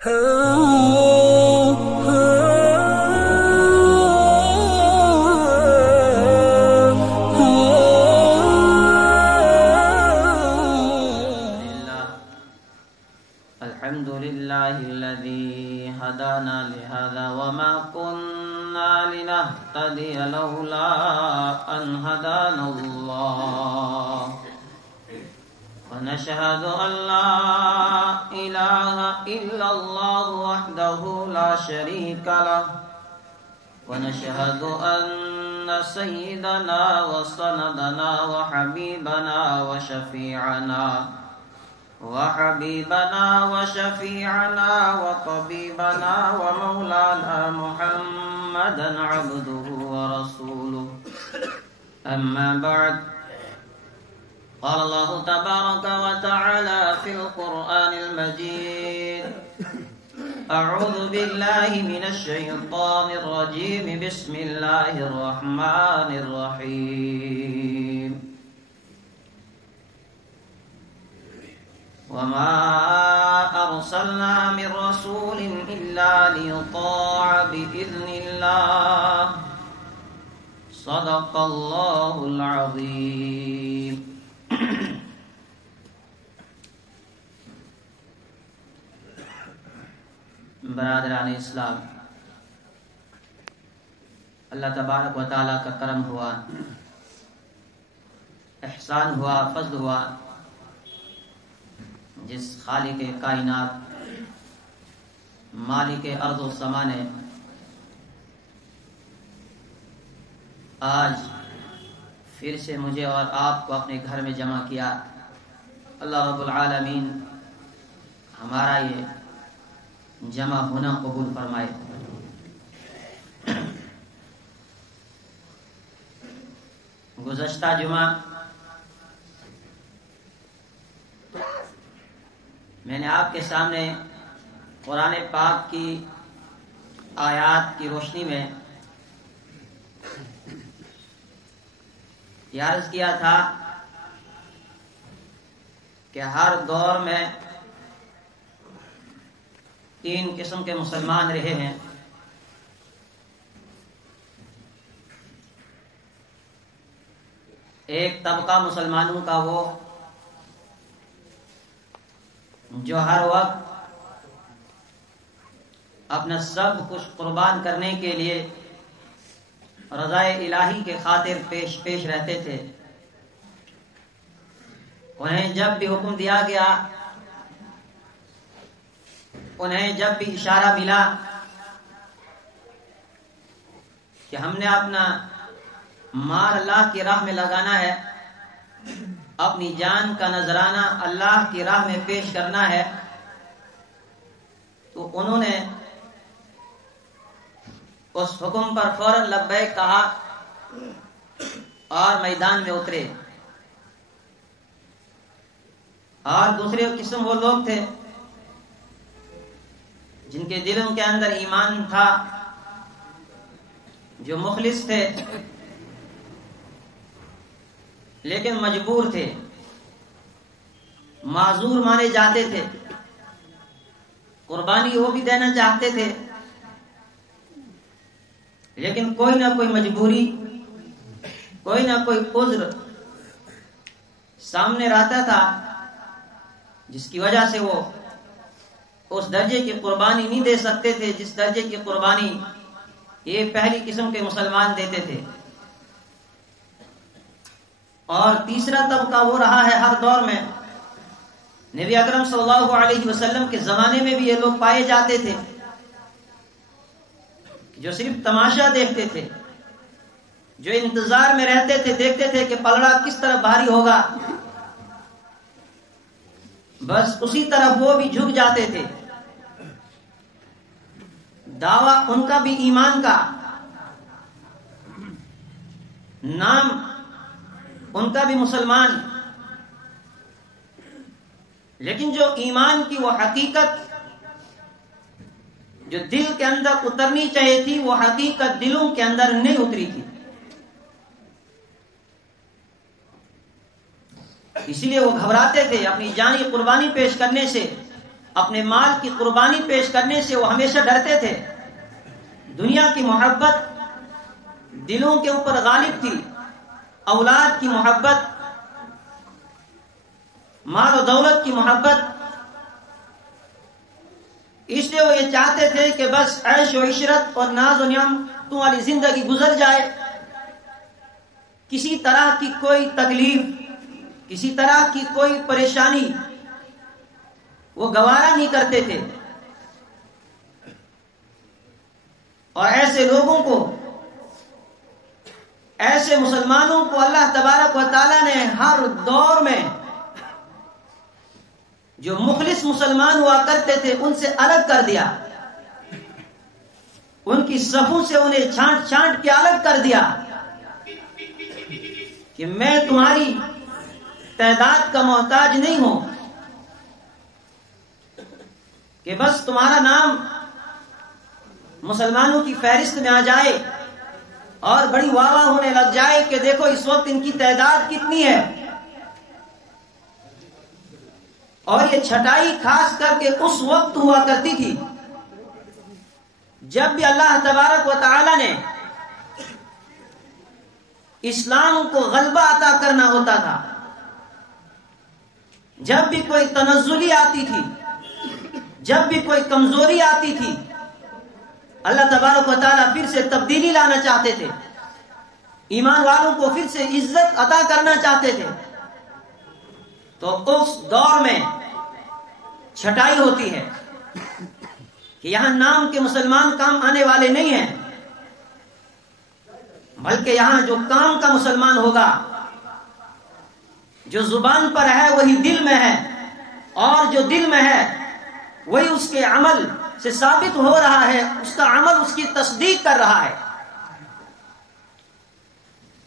الحمد لله الذي هدانا لهذا وما كنا لنهتدي لولا أن هدانا الله ونشهد أن لا إله إلا الله وحده لا شريك له ونشهد أن سيدنا وسندنا وحبيبنا وشفيعنا وطبيبنا ومولانا محمدا عبده ورسوله أما بعد قال الله تبارك وتعالى في القرآن المجيد أعوذ بالله من الشيطان الرجيم بسم الله الرحمن الرحيم وما أرسلنا من رسول إلا ليطاع بإذن الله صدق الله العظيم برادران اسلام، اللہ تبارک و تعالیٰ کا کرم ہوا، احسان ہوا، فضل ہوا، جس خالق کائنات مالک ارض و سما نے آج پھر سے مجھے اور آپ کو اپنے گھر میں جمع کیا۔ اللہ رب العالمین ہمارا یہ جمع ہونا قبول فرمائے۔ گزشتہ جمعہ میں نے آپ کے سامنے قرآن پاک کی آیات کی روشنی میں یہ عرض کیا تھا کہ ہر دور میں تین قسم کے مسلمان رہے ہیں۔ ایک طبقہ مسلمانوں کا وہ جو ہر وقت اپنا سب کچھ قربان کرنے کے لیے رضائے الہی کے خاطر پیش رہتے تھے۔ انہیں جب بھی حکم دیا گیا، انہیں جب بھی اشارہ ملا کہ ہم نے اپنا مال اللہ کی راہ میں لگانا ہے، اپنی جان کا نذرانہ اللہ کی راہ میں پیش کرنا ہے، تو انہوں نے اس حکم پر فوراً لبیک کہا اور میدان میں اترے۔ اور دوسرے قسم وہ لوگ تھے جن کے دلوں کے اندر ایمان تھا، جو مخلص تھے لیکن مجبور تھے، معذور مانے جاتے تھے، قربانی وہ بھی دینا چاہتے تھے لیکن کوئی نہ کوئی مجبوری، کوئی نہ کوئی عذر سامنے رہتا تھا جس کی وجہ سے وہ اس درجے کی قربانی نہیں دے سکتے تھے جس درجے کی قربانی یہ پہلی قسم کے مسلمان دیتے تھے۔ اور تیسرا طبقہ وہ رہا ہے ہر دور میں، نبی اکرم صلی اللہ علیہ وسلم کے زمانے میں بھی یہ لوگ پائے جاتے تھے جو صرف تماشا دیکھتے تھے، جو انتظار میں رہتے تھے، دیکھتے تھے کہ پلڑا کس طرح بھاری ہوگا، بس اسی طرف وہ بھی جھک جاتے تھے۔ دعویٰ ان کا بھی ایمان کا، نام ان کا بھی مسلمان، لیکن جو ایمان کی وہ حقیقت جو دل کے اندر اترنی چاہیے تھی، وہ حقیقت دلوں کے اندر نہیں اتری تھی۔ اسی لیے وہ گھبراتے تھے، اپنی جانی قربانی پیش کرنے سے اپنے مال کی قربانی پیش کرنے سے وہ ہمیشہ ڈرتے تھے. دنیا کی محبت دلوں کے اوپر غالب تھی، اولاد کی محبت، مال و دولت کی محبت. اس لیے وہ یہ چاہتے تھے کہ بس عیش و عشرت اور ناز و نعمتوں والی زندگی گزر جائے، کسی طرح کی کوئی تکلیف، کسی طرح کی کوئی پریشانی وہ گوارا نہیں کرتے تھے. اور ایسے لوگوں کو، ایسے مسلمانوں کو اللہ تبارک و تعالیٰ نے ہر دور میں جو مخلص مسلمان ہوا کرتے تھے ان سے الگ کر دیا، ان کی صفوں سے انہیں چھانٹ چھانٹ کے الگ کر دیا کہ میں تمہاری تعداد کا محتاج نہیں ہوں، کہ بس تمہارا نام مسلمانوں کی فہرست میں آ جائے اور بڑی واہ واہ ہونے لگ جائے کہ دیکھو اس وقت ان کی تعداد کتنی ہے. اور یہ چھٹائی خاص کر کے اس وقت ہوا کرتی تھی جب بھی اللہ تبارک و تعالی نے اسلام کو غلبہ عطا کرنا ہوتا تھا. جب بھی کوئی تنزلی آتی تھی، جب بھی کوئی کمزوری آتی تھی، اللہ تبارک و تعالیٰ پھر سے تبدیلی لانا چاہتے تھے، ایمان والوں کو پھر سے عزت عطا کرنا چاہتے تھے. تو اس دور میں چھٹائی ہوتی ہے کہ یہاں نام کے مسلمان کام آنے والے نہیں ہیں، بلکہ یہاں جو کام کا مسلمان ہوگا، جو زبان پر ہے وہی دل میں ہے، اور جو دل میں ہے وہی اس کے عمل سے ثابت ہو رہا ہے، اس کا عمل اس کی تصدیق کر رہا ہے.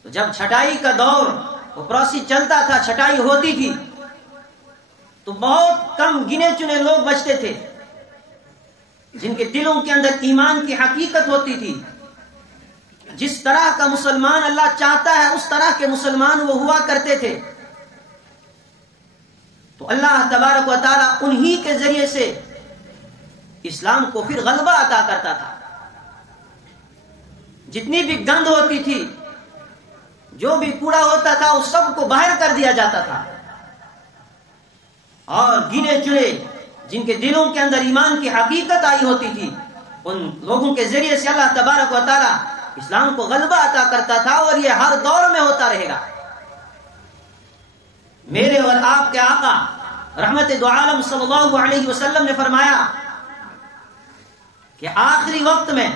تو جب چھٹائی کا دور وہ پروسی چلتا تھا، چھٹائی ہوتی تھی، تو بہت کم گنے چنے لوگ بچتے تھے جن کے دلوں کے اندر ایمان کی حقیقت ہوتی تھی. جس طرح کا مسلمان اللہ چاہتا ہے اس طرح کے مسلمان وہ ہوا کرتے تھے. تو اللہ تبارک و تعالیٰ انہی کے ذریعے سے اسلام کو پھر غلبہ عطا کرتا تھا. جتنی بھی گند ہوتی تھی، جو بھی کوڑا ہوتا تھا، اس سب کو باہر کر دیا جاتا تھا، اور گنے چنے جن کے دلوں کے اندر ایمان کی حقیقت آئی ہوتی تھی ان لوگوں کے ذریعے سے اللہ تبارک و تعالیٰ اسلام کو غلبہ عطا کرتا تھا. اور یہ ہر دور میں ہوتا رہے گا. میرے اور آپ کے آقا رحمت دو عالم صلی اللہ علیہ وسلم نے فرمایا کہ آخری وقت میں،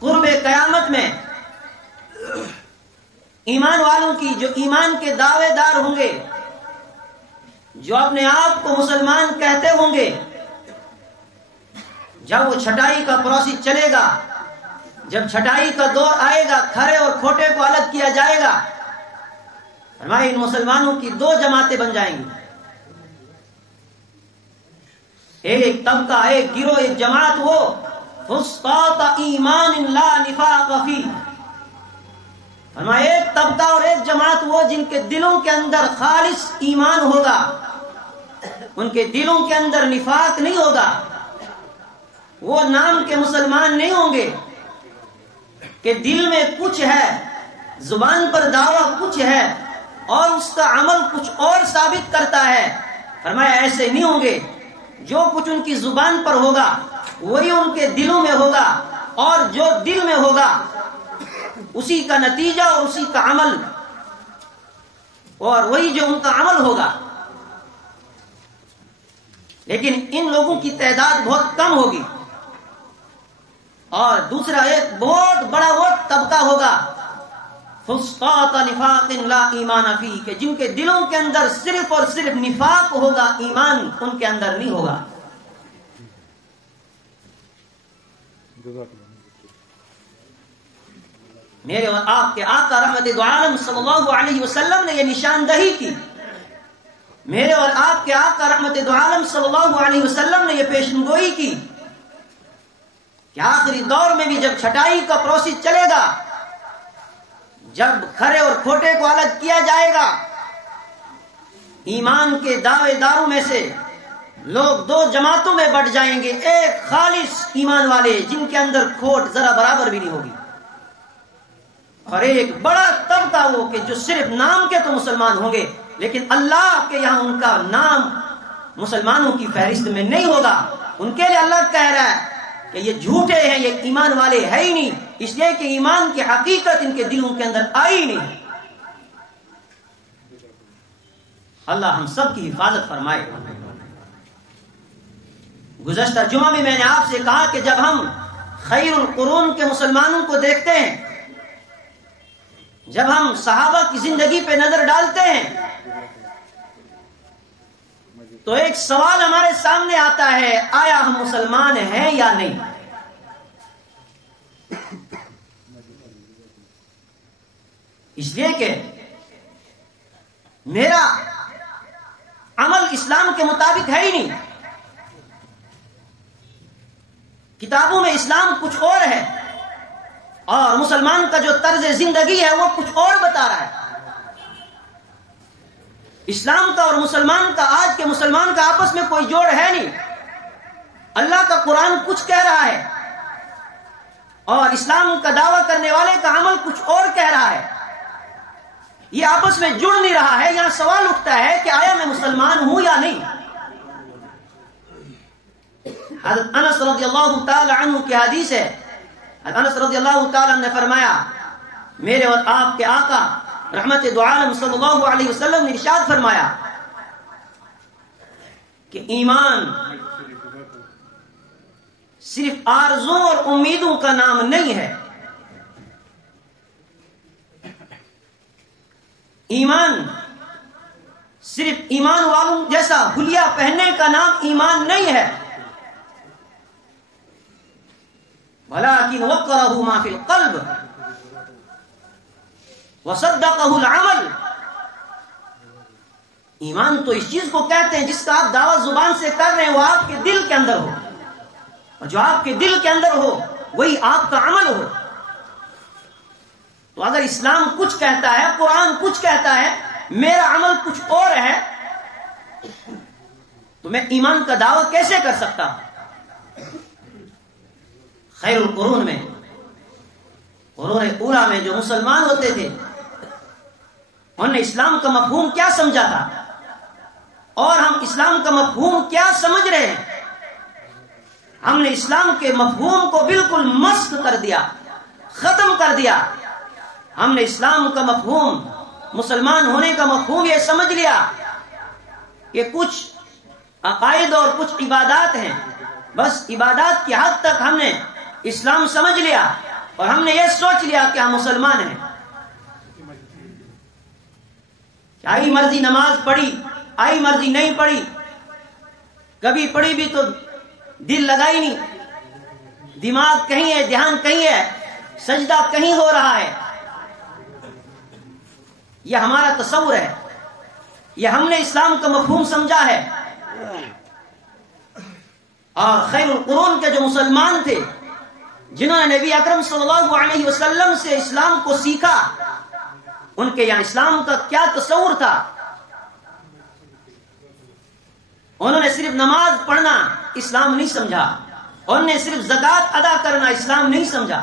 قرب قیامت میں، ایمان والوں کی جو ایمان کے دعوے دار ہوں گے، جو اپنے آپ کو مسلمان کہتے ہوں گے، جب وہ چھٹائی کا پروسیس چلے گا، جب چھٹائی کا دور آئے گا، کھرے اور کھوٹے کو الگ کیا جائے گا، فرمایا ان مسلمانوں کی دو جماعتیں بن جائیں گی. ایک طبقہ، ایک گروہ، ایک جماعت وہ فسطاط ایمان لا نفاق فی. فرمایا ایک طبقہ اور ایک جماعت وہ جن کے دلوں کے اندر خالص ایمان ہوگا، ان کے دلوں کے اندر نفاق نہیں ہوگا. وہ نام کے مسلمان نہیں ہوں گے کہ دل میں کچھ ہے، زبان پر دعویٰ کچھ ہے اور اس کا عمل کچھ اور ثابت کرتا ہے. فرمایا ایسے نہیں ہوں گے. جو کچھ ان کی زبان پر ہوگا وہی ان کے دلوں میں ہوگا، اور جو دل میں ہوگا اسی کا نتیجہ اور اسی کا عمل، اور وہی جو ان کا عمل ہوگا. لیکن ان لوگوں کی تعداد بہت کم ہوگی. اور دوسرا ایک بہت بڑا وہ طبقہ ہوگا فسطاط نفاق لا ایمان فی، کہ جن کے دلوں کے اندر صرف اور صرف نفاق ہوگا، ایمان ان کے اندر نہیں ہوگا. میرے اور آپ کے آقا رحمت دو عالم صلی اللہ علیہ وسلم نے یہ نشاندہی کی. میرے اور آپ کے آقا رحمت دو عالم صلی اللہ علیہ وسلم نے یہ پیشنگوئی کی کہ آخری دور میں بھی جب چھٹائی کا پروسیس چلے گا، جب کھرے اور کھوٹے کو الگ کیا جائے گا، ایمان کے دعوے داروں میں سے لوگ دو جماعتوں میں بٹ جائیں گے، ایک خالص ایمان والے جن کے اندر کھوٹ ذرا برابر بھی نہیں ہوگی، اور ایک بڑا طبقہ وہ کہ جو صرف نام کے تو مسلمان ہوں گے لیکن اللہ کے یہاں ان کا نام مسلمانوں کی فہرست میں نہیں ہوگا۔ ان کے لیے اللہ کہہ رہا ہے کہ یہ جھوٹے ہیں، یہ ایمان والے ہے ہی نہیں، اس لیے کہ ایمان کی حقیقت ان کے دلوں کے اندر آئی نہیں۔ اللہ ہم سب کی حفاظت فرمائے۔ گزشتہ جمعہ میں نے آپ سے کہا کہ جب ہم خیر القرون کے مسلمانوں کو دیکھتے ہیں، جب ہم صحابہ کی زندگی پہ نظر ڈالتے ہیں تو ایک سوال ہمارے سامنے آتا ہے، آیا ہم مسلمان ہیں یا نہیں؟ اس لیے کہ میرا عمل اسلام کے مطابق ہے ہی نہیں، کتابوں میں اسلام کچھ اور ہے اور مسلمان کا جو طرز زندگی ہے وہ کچھ اور بتا رہا ہے۔ اسلام کا اور مسلمان کا، آج کے مسلمان کا آپس میں کوئی جوڑ ہے نہیں۔ اللہ کا قرآن کچھ کہہ رہا ہے اور اسلام کا دعویٰ کرنے والے کا عمل کچھ اور کہہ رہا ہے، یہ آپس میں جڑ نہیں رہا ہے۔ یہاں سوال اٹھتا ہے کہ آیا میں مسلمان ہوں یا نہیں؟ حضرت انس رضی اللہ تعالی عنہ کی حدیث ہے، انس رضی اللہ تعالی عنہ نے فرمایا، میرے اور آپ کے آقا رحمت دو عالم صلی اللہ علیہ وسلم نے ارشاد فرمایا کہ ایمان صرف آرزوں اور امیدوں کا نام نہیں ہے، ایمان صرف ایمان والوں جیسا حلیہ پہننے کا نام ایمان نہیں ہے، وَلَكِنْ وَقَّرَهُ مَا فِي الْقَلْبِ وَصَدَّقَهُ الْعَمَلِ۔ ایمان تو اس چیز کو کہتے ہیں جس کا آپ دعویٰ زبان سے کر رہے ہیں وہ آپ کے دل کے اندر ہو، اور جو آپ کے دل کے اندر ہو وہی آپ کا عمل ہو۔ تو اگر اسلام کچھ کہتا ہے، قرآن کچھ کہتا ہے، میرا عمل کچھ اور ہے، تو میں ایمان کا دعویٰ کیسے کر سکتا ہوں؟ خیر القرون میں، قرون اولا میں جو مسلمان ہوتے تھے انہوں نے اسلام کا مفہوم کیا سمجھا تھا اور ہم اسلام کا مفہوم کیا سمجھ رہے ہیں؟ ہم نے اسلام کے مفہوم کو بالکل مسخ کر دیا، ختم کر دیا۔ ہم نے اسلام کا مفہوم، مسلمان ہونے کا مفہوم یہ سمجھ لیا کہ کچھ عقائد اور کچھ عبادات ہیں، بس عبادات کی حد تک ہم نے اسلام سمجھ لیا اور ہم نے یہ سوچ لیا کہ ہم مسلمان ہیں۔ آئی مرضی نماز پڑھی، آئی مرضی نہیں پڑھی، کبھی پڑھی بھی تو دل لگائی نہیں، دماغ کہیں ہے، دھیان کہیں ہے، سجدہ کہیں ہو رہا ہے۔ یہ ہمارا تصور ہے، یہ ہم نے اسلام کا مفہوم سمجھا ہے۔ اور خیر القرون کے جو مسلمان تھے جنہوں نے نبی اکرم صلی اللہ علیہ وسلم سے اسلام کو سیکھا، ان کے یہاں اسلام کا کیا تصور تھا؟ انہوں نے صرف نماز پڑھنا اسلام نہیں سمجھا، انہوں نے صرف زکوٰۃ ادا کرنا اسلام نہیں سمجھا،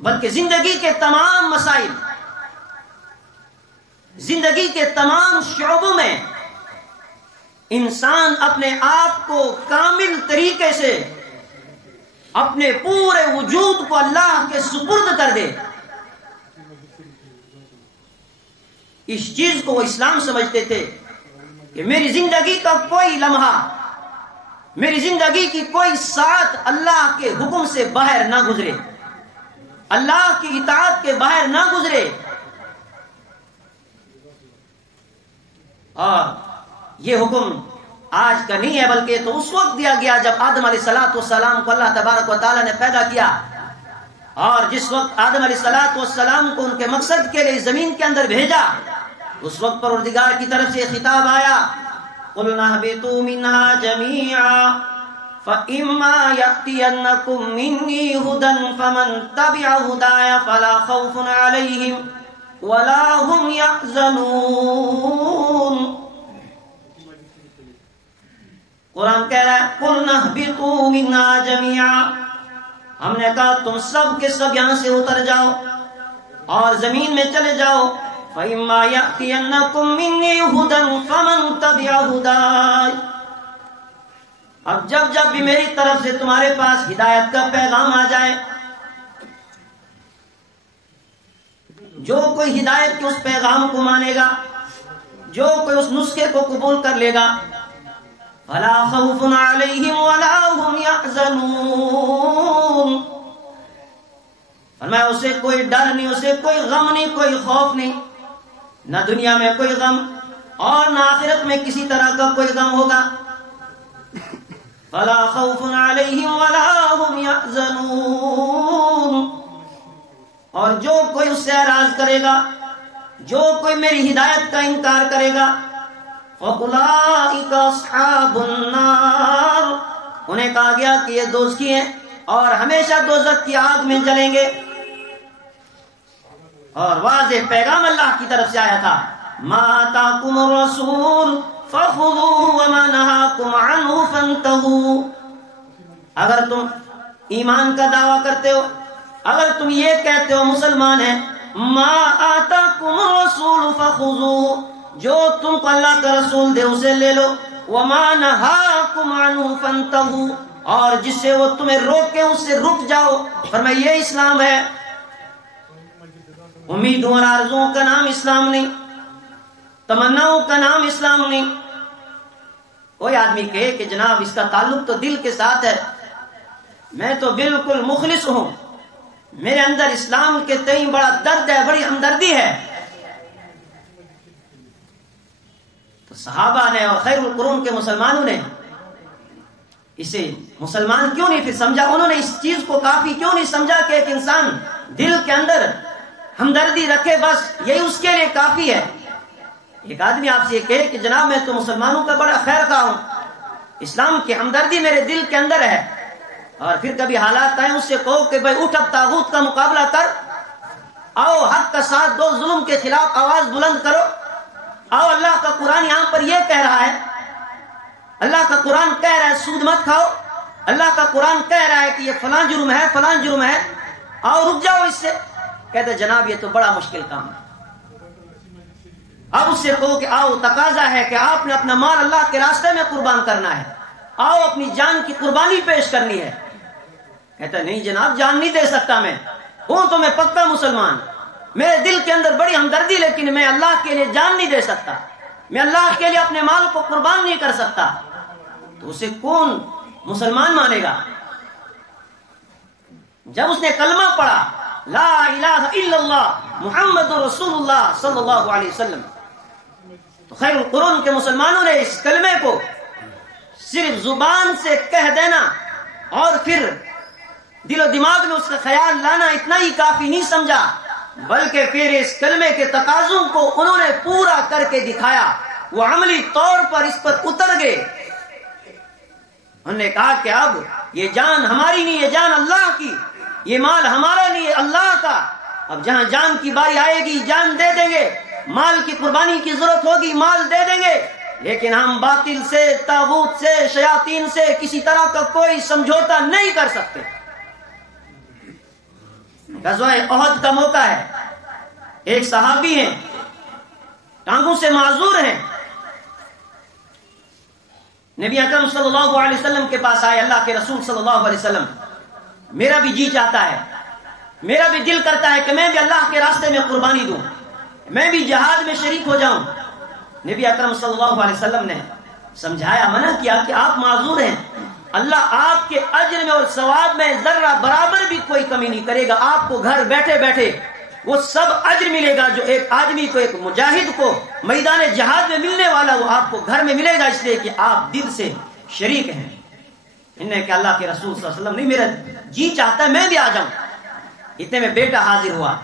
بلکہ زندگی کے تمام مسائل، زندگی کے تمام شعبوں میں انسان اپنے آپ کو کامل طریقے سے اپنے پورے وجود کو اللہ کے سپرد کر دے، اس چیز کو وہ اسلام سمجھتے تھے کہ میری زندگی کا کوئی لمحہ، میری زندگی کی کوئی ساعت اللہ کے حکم سے باہر نہ گزرے، اللہ کی اطاعت کے باہر نہ گزرے۔ اور یہ حکم آج کا نہیں ہے، بلکہ تو اس وقت دیا گیا جب آدم علیہ السلام کو اللہ تبارک و تعالی نے پیدا کیا، اور جس وقت آدم علیہ السلام کو ان کے مقصد کے لیے زمین کے اندر بھیجا، اس وقت پروردگار کی طرف سے خطاب آیا، قُلْنَا اهْبِطُوا مِنْهَا جَمِيعًا فَإِمَّا يَأْتِيَنَّكُم مِّنِّي هُدًى فَمَن تَبِعَ هُدَايَ فَلَا خَوْفٌ عَلَيْهِمْ وَلَا هُمْ يَحْزَنُونَ۔ قرآن کہہ رہا ہے قُلْنَا اهْبِطُوا مِنْهَا جَمِيعًا، ہم نے کہا تم سب کے سب یہاں سے اتر جاؤ اور زمین میں چلے جاؤ. فَإِمَّا يَأْتِيَنَّكُم مِّنِّي هُدًى فَمَن تَبِعَ هُدَايَ، اب جب بھی میری طرف سے تمہارے پاس ہدایت کا پیغام آ جائے، جو کوئی ہدایت کے اس پیغام کو مانے گا، جو کوئی اس نسخے کو قبول کر لے گا، فَلَا خَوْفٌ عَلَيْهِمْ وَلَا هُمْ يَحْزَنُونَ، فرمایا اسے کوئی ڈر نہیں، اسے کوئی غم نہیں، کوئی خوف نہیں، نہ دنیا میں کوئی غم اور نہ آخرت میں کسی طرح کا کوئی غم ہوگا. فَلَا خَوْفٌ عَلَيْهِمْ وَلَا هُمْ يَحْزَنُونَ، اور جو کوئی اس سے اعراض کرے گا، جو کوئی میری ہدایت کا انکار کرے گا، فَأُولَٰئِكَ أَصْحَابُ النَّارِ، انہیں کہا گیا کہ یہ دوزخی ہیں اور ہمیشہ دوزخ کی آگ میں جلیں گے. اور واضح پیغام اللہ کی طرف سے آیا تھا، مَا آتَاكُمُ الرَّسُولُ فَخُذُوهُ وَمَا نَهَاكُمْ عَنْهُ فَانْتَهُوا، اگر تم ایمان کا دعویٰ کرتے ہو، اگر تم یہ کہتے ہو مسلمان ہیں، مَا آتَاكُمُ الرَّسُولُ فَخُذُوهُ، جو تم کو اللہ کا رسول دے اسے لے لو، وَمَا نَهَاكُمْ عَنْهُ فَانْتَهُوا، اور جس سے وہ تمہیں روکے اس سے رک جاؤ. فرمایا یہ اسلام ہے. امیدوں اور آرزوؤں کا نام اسلام نہیں، تمناؤں کا نام اسلام نہیں. کوئی آدمی کہے کہ جناب اس کا تعلق تو دل کے ساتھ ہے، میں تو بالکل مخلص ہوں، میرے اندر اسلام کے تئیں بڑا درد ہے، بڑی ہمدردی ہے. تو صحابہ نے اور خیر القرون کے مسلمانوں نے اسے مسلمان کیوں نہیں پھر سمجھا؟ انہوں نے اس چیز کو کافی کیوں نہیں سمجھا کہ ایک انسان دل کے اندر ہمدردی رکھے، بس یہی اس کے لیے کافی ہے. ایک آدمی آپ سے یہ کہے کہ جناب میں تو مسلمانوں کا بڑا خیر خواہ ہوں، اسلام کی ہمدردی میرے دل کے اندر ہے، اور پھر کبھی حالات آئے اس سے کہو کہ بھائی اٹھ اب طاغوت کا مقابلہ کر، آؤ حق کا ساتھ دو، ظلم کے خلاف آواز بلند کرو، آؤ اللہ کا قرآن یہاں پر یہ کہہ رہا ہے، اللہ کا قرآن کہہ رہا ہے سود مت کھاؤ، اللہ کا قرآن کہہ رہا ہے کہ یہ فلاں جرم ہے، فلاں جرم ہے، آؤ رک جاؤ اس سے. کہتے جناب یہ تو بڑا مشکل کام ہے. اب اس سے کہو کہ آؤ تقاضا ہے کہ آپ نے اپنا مال اللہ کے راستے میں قربان کرنا ہے، آؤ اپنی جان کی قربانی پیش کرنی ہے. کہتا نہیں جناب جان نہیں دے سکتا، میں ہوں تو میں پکا مسلمان، میرے دل کے اندر بڑی ہمدردی، لیکن میں اللہ کے لیے جان نہیں دے سکتا، میں اللہ کے لیے اپنے مال کو قربان نہیں کر سکتا. تو اسے کون مسلمان مانے گا؟ جب اس نے کلمہ پڑھا لا الہ الا اللہ محمد رسول اللہ صلی اللہ علیہ وسلم، تو خیر القرون کے مسلمانوں نے اس کلمے کو صرف زبان سے کہہ دینا اور پھر دل و دماغ میں اس کا خیال لانا اتنا ہی کافی نہیں سمجھا، بلکہ پھر اس کلمے کے تقاضوں کو انہوں نے پورا کر کے دکھایا، وہ عملی طور پر اس پر اتر گئے. انہوں نے کہا کہ اب یہ جان ہماری نہیں، یہ جان اللہ کی، یہ مال ہمارا نہیں، اللہ کا. اب جہاں جان کی باری آئے گی جان دے دیں گے، مال کی قربانی کی ضرورت ہوگی مال دے دیں گے، لیکن ہم باطل سے، طاغوت سے، شیاطین سے کسی طرح کا کوئی سمجھوتا نہیں کر سکتے. غزوہ احد کا موقع ہے، ایک صحابی ہیں ٹانگوں سے معذور ہیں، نبی اکرم صلی اللہ علیہ وسلم کے پاس آئے، اللہ کے رسول صلی اللہ علیہ وسلم میرا بھی جی چاہتا ہے، میرا بھی دل کرتا ہے کہ میں بھی اللہ کے راستے میں قربانی دوں، میں بھی جہاد میں شریک ہو جاؤں. نبی اکرم صلی اللہ علیہ وسلم نے سمجھایا، منع کیا کہ آپ معذور ہیں، اللہ آپ کے اجر میں اور ثواب میں ذرہ برابر بھی کوئی کمی نہیں کرے گا، آپ کو گھر بیٹھے بیٹھے وہ سب اجر ملے گا جو ایک آدمی کو، ایک مجاہد کو میدان جہاد میں ملنے والا، وہ آپ کو گھر میں ملے گا، اس لیے کہ آپ دل سے شریک ہیں. انہیں کہ اللہ کے رسول صلی اللہ علیہ وسلم نہیں، میرا جی چاہتا ہے میں بھی آ جاؤں. اتنے میں بیٹا حاضر ہوا،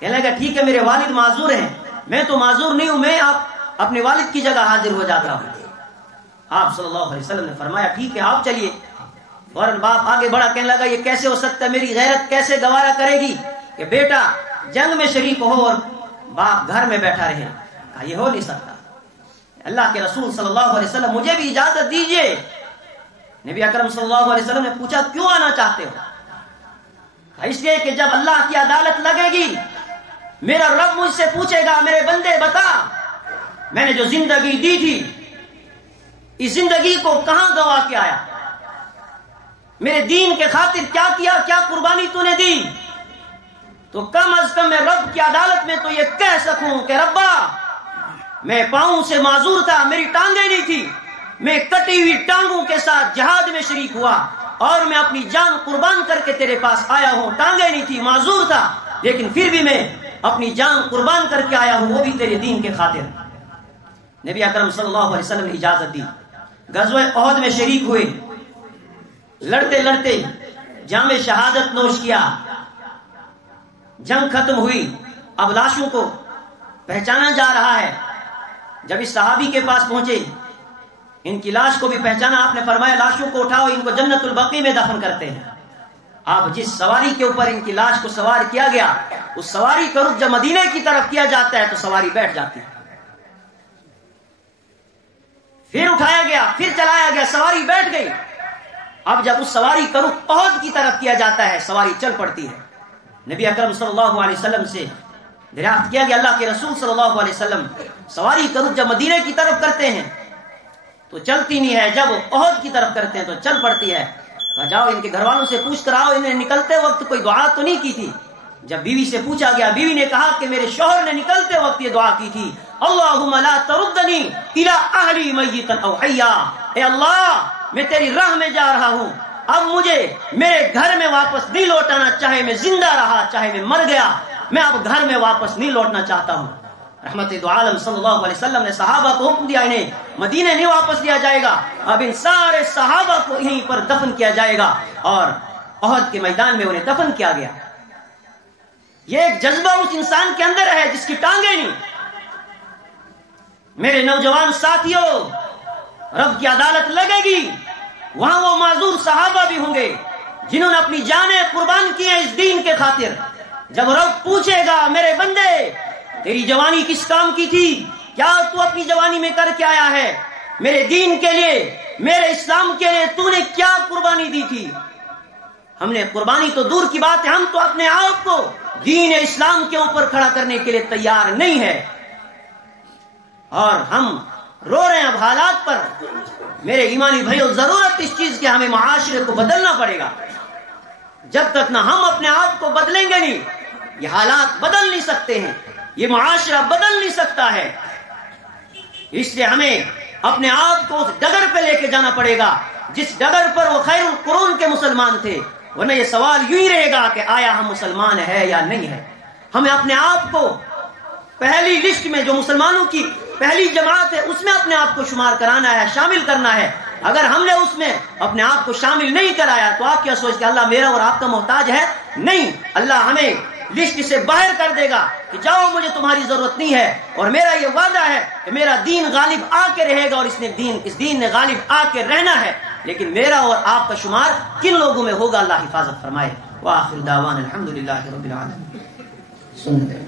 کہنے لگا ٹھیک ہے میرے والد معذور ہیں، میں تو معذور نہیں ہوں، میں آپ اپنے والد کی جگہ حاضر ہو جاتا ہوں. آپ صلی اللہ علیہ وسلم نے فرمایا ٹھیک ہے آپ چلیے. فوراً باپ آگے بڑھا، کہنے لگا یہ کیسے ہو سکتا ہے، میری غیرت کیسے گوارا کرے گی کہ بیٹا جنگ میں شریک ہو اور باپ گھر میں بیٹھا رہے. کہا یہ ہو نہیں سکتا، اللہ کے رسول صلی اللہ علیہ وسلم مجھے بھی اجازت دیجئے نبی اکرم صلی اللہ علیہ وسلم نے پوچھا کیوں آنا چاہتے ہو؟ اس لیے کہ جب اللہ کی عدالت لگے گی میرا رب مجھ سے پوچھے گا میرے بندے بتا میں نے جو زندگی دی تھی اس زندگی کو کہاں گوا کے آیا، میرے دین کے خاطر کیا کیا، کیا قربانی تو نے دی؟ تو کم از کم میں رب کی عدالت میں تو یہ کہہ سکوں کہ ربا میں پاؤں سے معذور تھا، میری ٹانگیں نہیں تھی، میں کٹی ہوئی ٹانگوں کے ساتھ جہاد میں شریک ہوا اور میں اپنی جان قربان کر کے تیرے پاس آیا ہوں، ٹانگیں نہیں تھی، معذور تھا، لیکن پھر بھی میں اپنی جان قربان کر کے آیا ہوں، وہ بھی تیرے دین کے خاطر۔ نبی اکرم صلی اللہ علیہ وسلم نے اجازت دی، غزوہ احد میں شریک ہوئے، لڑتے لڑتے جام شہادت نوش کیا، جنگ ختم ہوئی، اب لاشوں کو پہچانا جا رہا ہے۔ جب اس صحابی کے پاس پہنچے ان کی لاش کو بھی پہچانا، آپ نے فرمایا لاشوں کو اٹھاؤ، ان کو جنت البقیع میں دفن کرتے ہیں۔ آپ جس سواری کے اوپر ان کی لاش کو سوار کیا گیا اس سواری کا رخ جب مدینے کی طرف کیا جاتا ہے تو سواری بیٹھ جاتی ہے، پھر اٹھایا گیا، پھر چلایا گیا، سواری بیٹھ گئی۔ اب جب اس سواری کا رخ احد کی طرف کیا جاتا ہے سواری چل پڑتی ہے۔ نبی اکرم صلی اللہ علیہ وسلم سے دریافت کیا گیا اللہ کے رسول صلی اللہ علیہ وسلم سواری کا رخ جب مدینے کی طرف کرتے ہیں تو چلتی نہیں ہے، جب احد کی طرف کرتے ہیں تو چل پڑتی ہے۔ کہا جاؤ ان کے گھر والوں سے پوچھ کر آؤ انہیں نکلتے وقت کوئی دعا تو نہیں کی تھی؟ جب بیوی سے پوچھا گیا، بیوی نے کہا کہ میرے شوہر نے نکلتے وقت یہ دعا کی تھی، اللہم لا تردنی الی اہلی میتا او حیا، اے اللہ میں تیری راہ میں جا رہا ہوں، اب مجھے میرے گھر میں واپس نہیں لوٹانا، چاہے میں زندہ رہا چاہے میں مر گیا، میں اب گھر میں واپس نہیں لوٹنا چاہتا ہوں۔ رحمت دو عالم صلی اللہ علیہ وسلم نے صحابہ کو حکم دیا انہیں مدینہ نہیں واپس لیا جائے گا، اب ان سارے صحابہ کو یہیں پر دفن کیا جائے گا، اور احد کے میدان میں انہیں دفن کیا گیا۔ یہ ایک جذبہ اس انسان کے اندر ہے جس کی ٹانگیں نہیں۔ میرے نوجوان ساتھیوں، رب کی عدالت لگے گی، وہاں وہ معذور صحابہ بھی ہوں گے جنہوں نے اپنی جانیں قربان کی ہیں اس دین کے خاطر۔ جب رب پوچھے گا میرے بندے تیری جوانی کس کام کی تھی، کیا تو اپنی جوانی میں کر کے آیا ہے، میرے دین کے لیے میرے اسلام کے لیے تو نے کیا قربانی دی تھی؟ ہم نے قربانی تو دور کی بات ہے، ہم تو اپنے آپ کو دین اسلام کے اوپر کھڑا کرنے کے لیے تیار نہیں ہے، اور ہم رو رہے ہیں اب حالات پر۔ میرے ایمانی بھائیو، ضرورت اس چیز کی ہمیں معاشرے کو بدلنا پڑے گا۔ جب تک نہ ہم اپنے آپ کو بدلیں گے نہیں، یہ حالات بدل نہیں سکتے ہیں، یہ معاشرہ بدل نہیں سکتا ہے۔ اس لیے ہمیں اپنے آپ کو اس ڈگر پہ لے کے جانا پڑے گا جس ڈگر پر وہ خیر القرون کے مسلمان تھے، ورنہ یہ سوال یوں ہی رہے گا کہ آیا ہم مسلمان ہے یا نہیں ہے۔ ہمیں اپنے آپ کو پہلی لسٹ میں جو مسلمانوں کی پہلی جماعت ہے اس میں اپنے آپ کو شمار کرانا ہے، شامل کرنا ہے۔ اگر ہم نے اس میں اپنے آپ کو شامل نہیں کرایا تو آپ کیا سوچتے اللہ میرا اور آپ کا محتاج ہے؟ نہیں، اللہ ہمیں لسٹ سے باہر کر دے گا کہ جاؤ مجھے تمہاری ضرورت نہیں ہے، اور میرا یہ وعدہ ہے کہ میرا دین غالب آ کے رہے گا، اور اس دین نے غالب آ کے رہنا ہے، لیکن میرا اور آپ کا شمار کن لوگوں میں ہوگا اللہ حفاظت فرمائے۔ وآخر دعوانا الحمدللہ رب العالمین۔